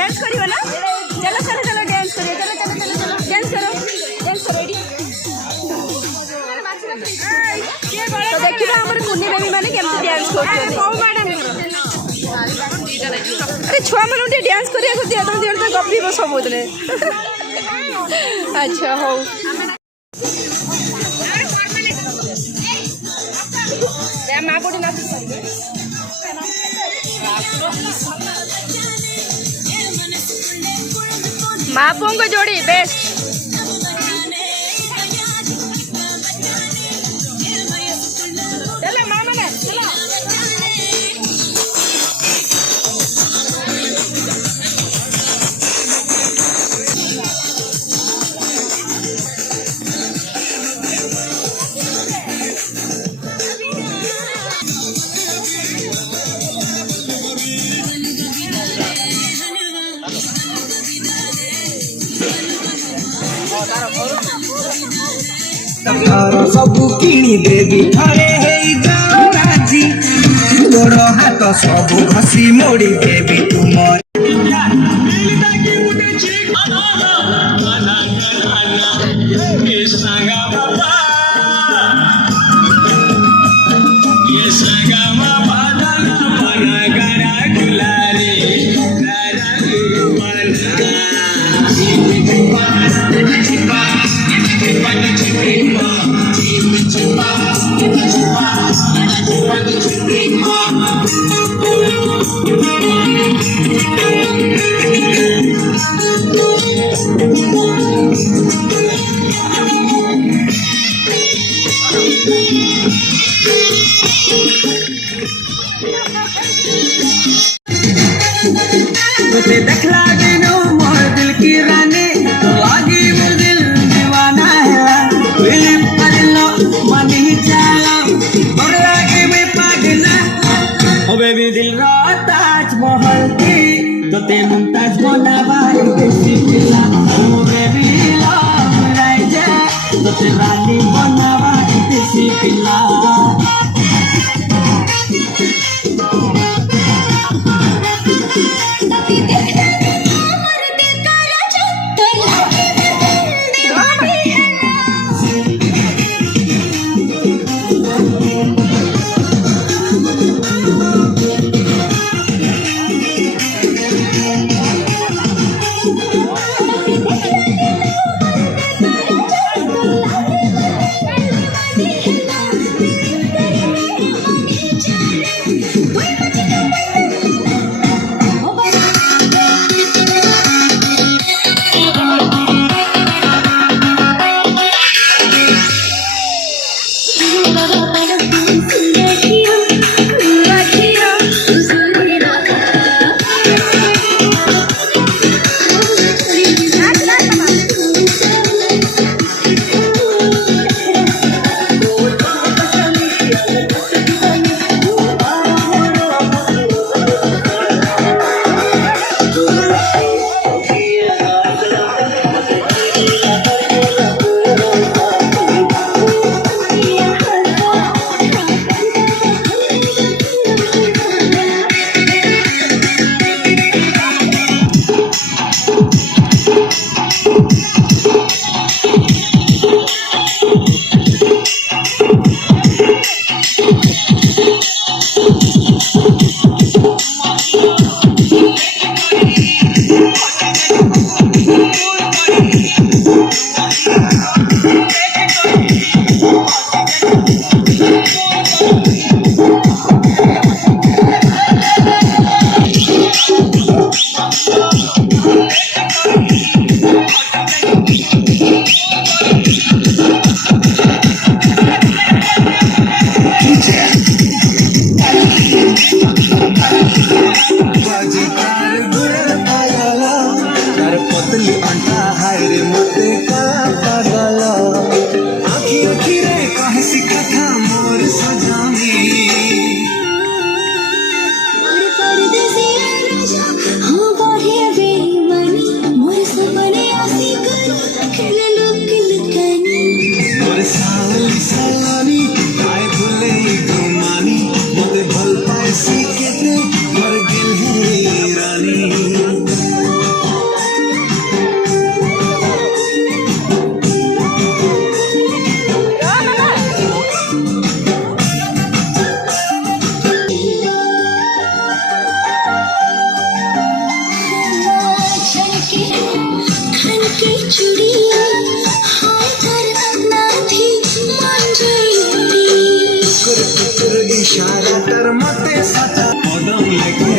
dance करियो ना चलो चलो चलो डांस करियो चलो चलो चलो चलो डांस करो रेडी तो देखिबा हमर कुनी बेबी माने केमती डांस करछन को मैडम अरे छुआ मानु टे डांस करिया को दिया तुम दियर तो गप्पी बस सबोदले अच्छा हो माँ को नाच माँ को जोड़ी बेस्ट चलो मामा ना चलो सबू किणी देवी थरे जाओ राजी गोड़ हाथ सबू घसी मोड़ी देवी तुमर देखला दिनो मोर दिल की रानी लागी मोर दिल दीवाना है फिल्म करलो मनी चलो मोर लागे मैं पागला ओ बेबी दिल रा ताजमहल की तो ते मुमताज बनावाई देसी पिला ओ बेबी लव राजा तो ते रानी बनावाई देसी पिला टुकुर टुकुर इशारा तर मते साचा पदम लेके